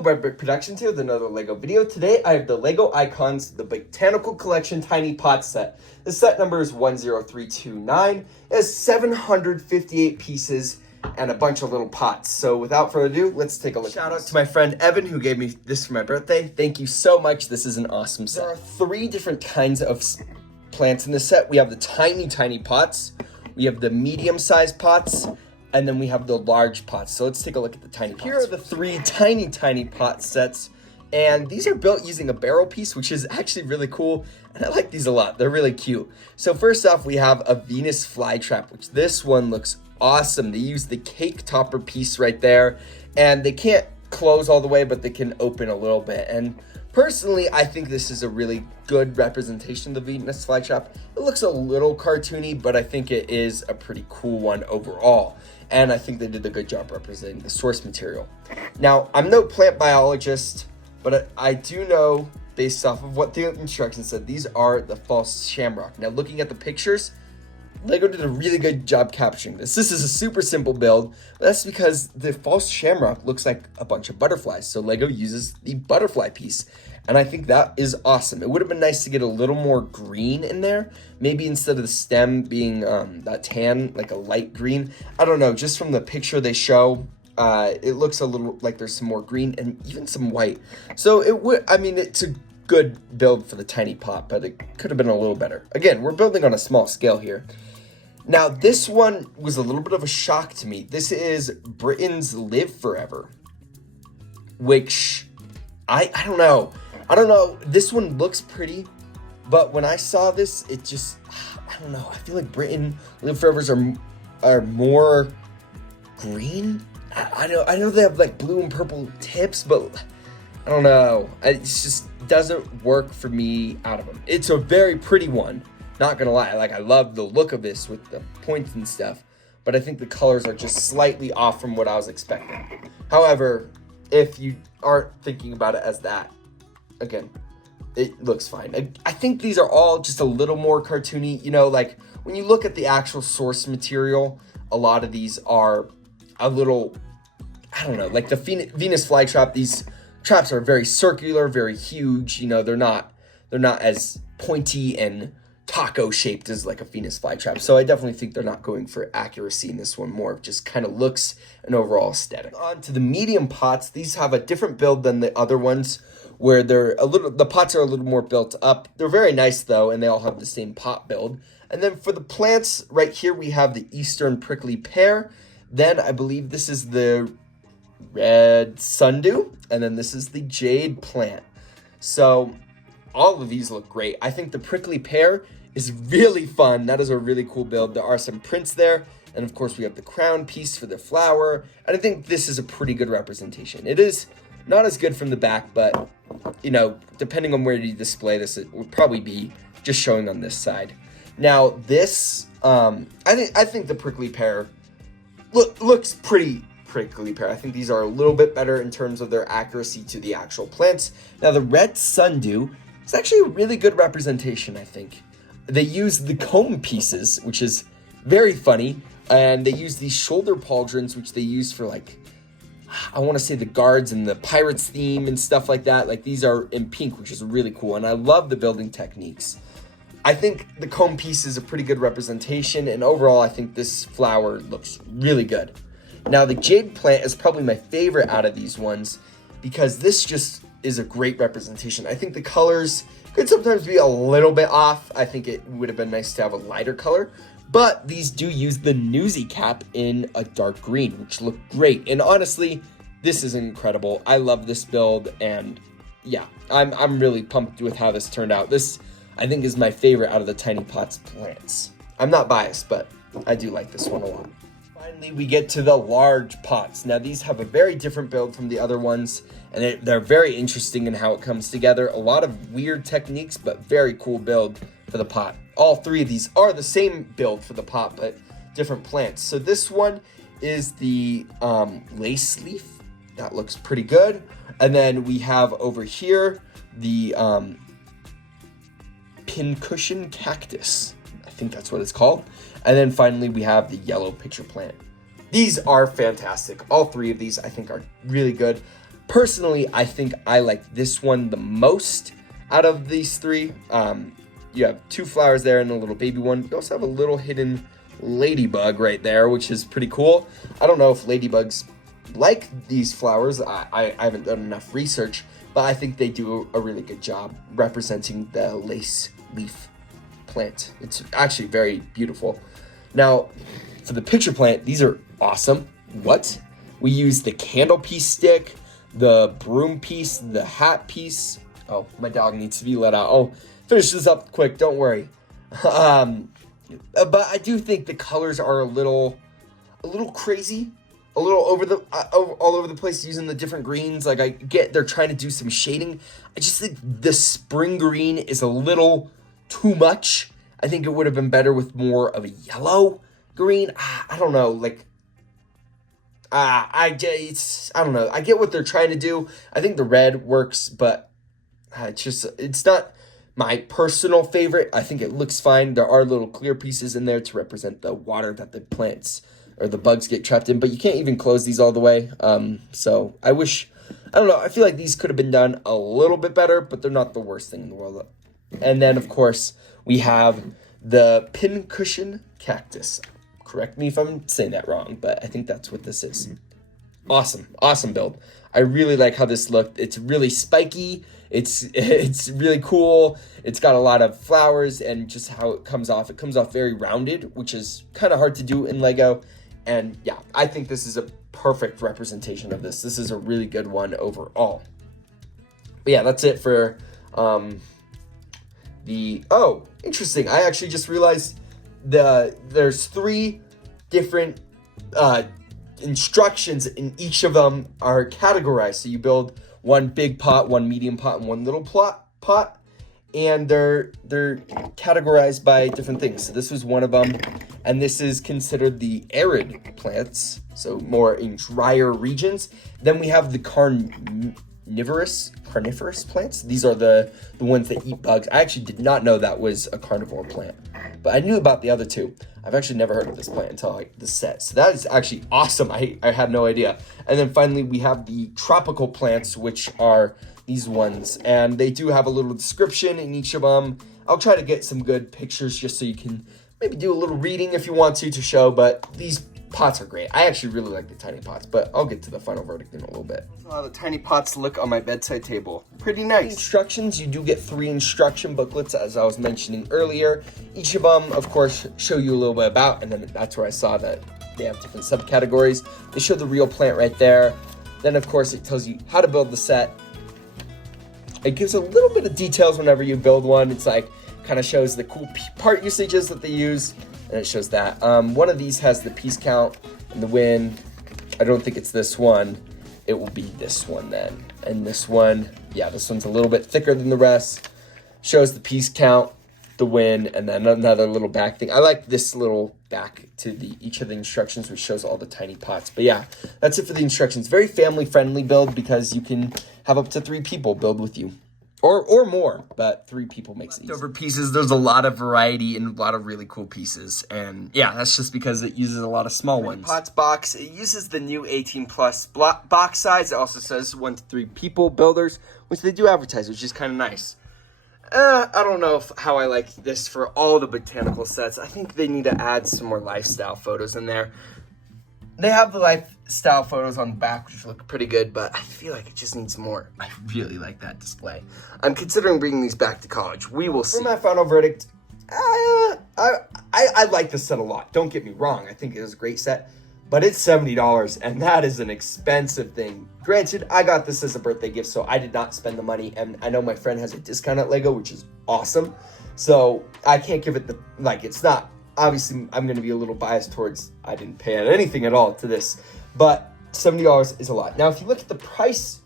Brick Productions here with another LEGO video. Today I have the LEGO Icons, the Botanical Collection Tiny Pot Set. The set number is 10329. It has 758 pieces and a bunch of little pots. So without further ado, let's take a look. Shout out to my friend Evan who gave me this for my birthday. Thank you so much. This is an awesome set. There are 3 different kinds of plants in this set. We have the tiny pots, we have the medium-sized pots, and then we have the large pots. So let's take a look at the tiny pots. Here are the 3 tiny pot sets. And these are built using a barrel piece, which is actually really cool. And I like these a lot. They're really cute. So first off, we have a Venus flytrap, which this one looks awesome. They use the cake topper piece right there. And they can't close all the way, but they can open a little bit. And personally, I think this is a really good representation of the Venus flytrap. It looks a little cartoony, but I think it is a pretty cool one overall. And I think they did a good job representing the source material. Now, I'm no plant biologist, but I do know, based off of what the instructions said, these are the false shamrock. Now, looking at the pictures, LEGO did a really good job capturing this. This is a super simple build, but that's because the false shamrock looks like a bunch of butterflies. So LEGO uses the butterfly piece, and I think that is awesome. It would have been nice to get a little more green in there. Maybe instead of the stem being that tan, like a light green. I don't know, just from the picture they show, it looks a little like there's some more green and even some white. So it's a good build for the tiny pot, but it could have been a little better. Again, we're building on a small scale here. Now, this one was a little bit of a shock to me. This is Britain's Live Forever, which I don't know. This one looks pretty, but when I saw this, it just, I don't know. I feel like Britain Live Forevers are more green. I know they have like blue and purple tips, but I don't know. It just doesn't work for me out of them. It's a very pretty one. Not gonna lie, like I love the look of this with the points and stuff, but I think the colors are just slightly off from what I was expecting. However, if you aren't thinking about it as that, again, it looks fine. I think these are all just a little more cartoony. You know, like when you look at the actual source material, a lot of these are a little, I don't know, like the Venus flytrap. These traps are very circular, very huge. You know, they're not as pointy and taco shaped as like a Venus flytrap. So I definitely think they're not going for accuracy in this one, more of just kind of looks and overall aesthetic. On to the medium pots. These have a different build than the other ones, where the pots are a little more built up. They're very nice though, and they all have the same pot build. And then for the plants, right here we have the Eastern Prickly Pear. Then I believe this is the Red Sundew, and then this is the Jade Plant. So all of these look great. I think the Prickly Pear is really fun. That is a really cool build. There are some prints there. And of course we have the crown piece for the flower. And I think this is a pretty good representation. It is not as good from the back, but you know, depending on where you display this, it would probably be just showing on this side. Now this, I think the Prickly Pear looks pretty Prickly Pear. I think these are a little bit better in terms of their accuracy to the actual plants. Now the Red Sundew is actually a really good representation, I think. They use the comb pieces, which is very funny, and they use these shoulder pauldrons, which they use for, like, I want to say the guards and the pirates theme and stuff like that. Like, these are in pink, which is really cool, and I love the building techniques. I think the comb piece is a pretty good representation, and overall, I think this flower looks really good. Now, the Jade Plant is probably my favorite out of these ones, because this just is a great representation. I think the colors could sometimes be a little bit off. I think it would have been nice to have a lighter color, but these do use the Newsy cap in a dark green, which look great. And honestly, this is incredible. I love this build, and yeah, I'm really pumped with how this turned out. This, I think, is my favorite out of the Tiny Pots plants. I'm not biased, but I do like this one a lot. Finally, we get to the large pots. Now, these have a very different build from the other ones, and they're very interesting in how it comes together. A lot of weird techniques, but very cool build for the pot. All 3 of these are the same build for the pot, but different plants. So this one is the lace leaf. That looks pretty good. And then we have over here the pincushion cactus. I think that's what it's called. And then finally, we have the yellow pitcher plant. These are fantastic. All 3 of these, I think, are really good. Personally, I think I like this one the most out of these three. You have 2 flowers there and a little baby one. You also have a little hidden ladybug right there, which is pretty cool. I don't know if ladybugs like these flowers. I haven't done enough research, but I think they do a really good job representing the lace leaf plant. It's actually very beautiful. Now, for the picture plant, these are awesome. What? We use the candle piece stick, the broom piece, the hat piece. Oh, my dog needs to be let out. Oh, finish this up quick, don't worry. But I do think the colors are a little crazy, a little all over the place using the different greens. Like, I get they're trying to do some shading. I just think the spring green is a little too much. I think it would have been better with more of a yellow green. I don't know, like, I don't know. I get what they're trying to do. I think the red works, but it's not my personal favorite. I think it looks fine. There are little clear pieces in there to represent the water that the plants or the bugs get trapped in, but you can't even close these all the way. So I don't know. I feel like these could have been done a little bit better, but they're not the worst thing in the world. And then, of course, we have the pincushion cactus. Correct me if I'm saying that wrong, but I think that's what this is. Awesome build. I really like how this looked. It's really spiky. It's really cool. It's got a lot of flowers, and just how it comes off. It comes off very rounded, which is kind of hard to do in Lego. And yeah, I think this is a perfect representation of this. This is a really good one overall. But yeah, that's it for interesting. I actually just realized there's 3 different instructions, and each of them are categorized. So you build one big pot, one medium pot, and one little pot, and they're categorized by different things. So this was one of them, and this is considered the arid plants, so more in drier regions. Then we have the carnivorous plants. These are the ones that eat bugs. I actually did not know that was a carnivore plant, but I knew about the other 2. I've actually never heard of this plant until like the set. So that is actually awesome. I had no idea. And then finally we have the tropical plants, which are these ones, and they do have a little description in each of them. I'll try to get some good pictures just so you can maybe do a little reading if you want to show, but these pots are great. I actually really like the tiny pots, but I'll get to the final verdict in a little bit. So how the tiny pots look on my bedside table. Pretty nice. Instructions, you do get 3 instruction booklets, as I was mentioning earlier. Each of them, of course, show you a little bit about, and then that's where I saw that they have different subcategories. They show the real plant right there. Then, of course, it tells you how to build the set. It gives a little bit of details whenever you build one. It's like, kind of shows the cool part usages that they use, and it shows that. One of these has the piece count and the win. I don't think it's this one. It will be this one then. And this one, yeah, this one's a little bit thicker than the rest. Shows the piece count, the win, and then another little back thing. I like this little back to each of the instructions, which shows all the tiny pots. But yeah, that's it for the instructions. Very family-friendly build because you can have up to 3 people build with you. Or more, but 3 people makes it easy. Leftover pieces, there's a lot of variety and a lot of really cool pieces. And yeah, that's just because it uses a lot of small ones. Pots box, it uses the new 18 plus box size. It also says 1 to 3 people builders, which they do advertise, which is kind of nice. I don't know how I like this for all the botanical sets. I think they need to add some more lifestyle photos in there. They have the lifestyle photos on the back, which look pretty good, but I feel like it just needs more. I really like that display. I'm considering bringing these back to college. We will see. For my final verdict, I like this set a lot. Don't get me wrong. I think it is a great set, but it's $70, and that is an expensive thing. Granted, I got this as a birthday gift, so I did not spend the money, and I know my friend has a discount at Lego, which is awesome. So I can't give it it's not. Obviously, I'm going to be a little biased towards I didn't pay anything at all to this, but $70 is a lot. Now, if you look at the price,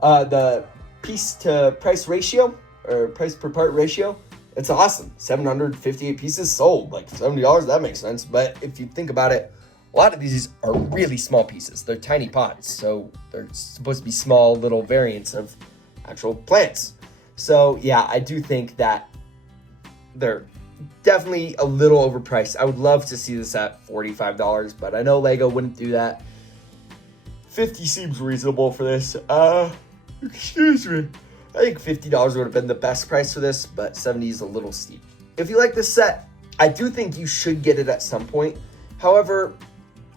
the piece to price ratio, or price per part ratio, it's awesome. 758 pieces sold, like $70, that makes sense. But if you think about it, a lot of these are really small pieces. They're tiny pots, so they're supposed to be small little variants of actual plants. So yeah, I do think that they're definitely a little overpriced. I would love to see this at $45, but I know Lego wouldn't do that. $50 seems reasonable for this. Excuse me. I think $50 would have been the best price for this, but 70 is a little steep. If you like this set, I do think you should get it at some point. However,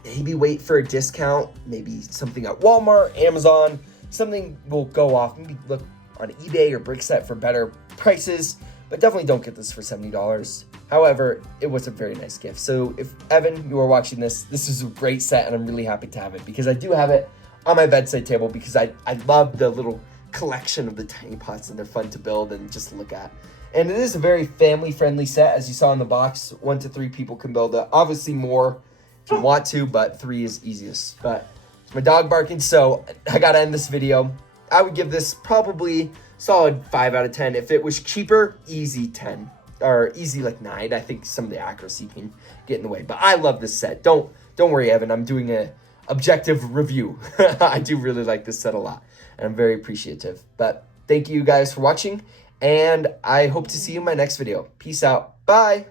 maybe wait for a discount, maybe something at Walmart, Amazon, something will go off. Maybe look on eBay or Brickset for better prices, but definitely don't get this for $70. However, it was a very nice gift. So if Evan, you are watching this is a great set and I'm really happy to have it because I do have it on my bedside table because I love the little collection of the tiny pots and they're fun to build and just look at. And it is a very family-friendly set, as you saw in the box. 1 to 3 people can build it. Obviously more if you want to, but 3 is easiest. But it's my dog barking, so I gotta end this video. I would give this probably solid 5 out of 10. If it was cheaper, easy 10 or easy like 9. I think some of the accuracy can get in the way, but I love this set. Don't worry, Evan. I'm doing a objective review. I do really like this set a lot, and I'm very appreciative. But thank you guys for watching, and I hope to see you in my next video. Peace out. Bye.